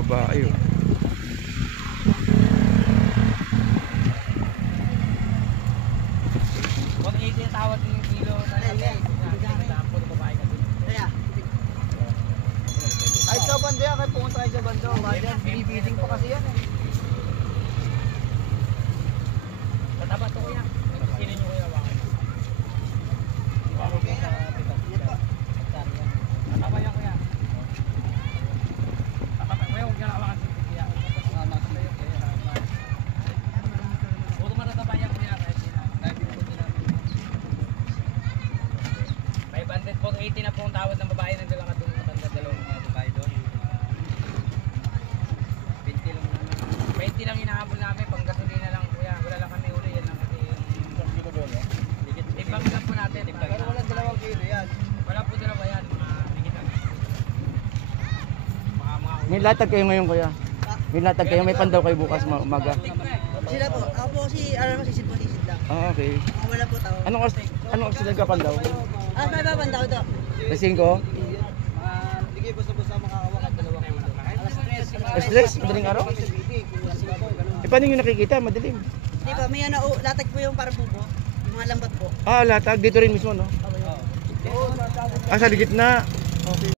babae. Oh. Huwag 80 yung tawad yung kilo. Ay, sa banda yan, kahit pumunta kayo sa banda. Binibiding pa kasi yan eh. Tataba ito kuya. Sino nyo kuya hawakan? Tataba yan kuya. Tataba kuya, huwag nyo na hawakan. Huwag matataba yan kuya. 500 po, 80 na po ang tawad ng babae ng dala ka doon. Matanda dalawang mga babae doon. 20 lang naman. 20 lang hinahabol namin, pang gasolina lang kuya. Wala lang kami uli, yan lang kasi yung... Timbang lang po natin. Pero walang 2 kilo yan. Wala po dalawa yan, mga higit lang. May latag kayo ngayon kuya. May latag kayo, may pandaw kayo bukas umaga. Sila po, ako po si, sisid po, sisid lang. Ah, okay. Wala po tao. Anong oras ka pandaw? May babandaw ito. Kasi 5? Ligay basta-basta makakawakan 2 kilo. Alas 3? Madaling araw? Eh, paano nyo nakikita? Madilim. Di ba, may latag po yung para bubo. Yung mga lambat po. Ah, latag. Dito rin mismo, no? Oo. Ah, sa ligit na.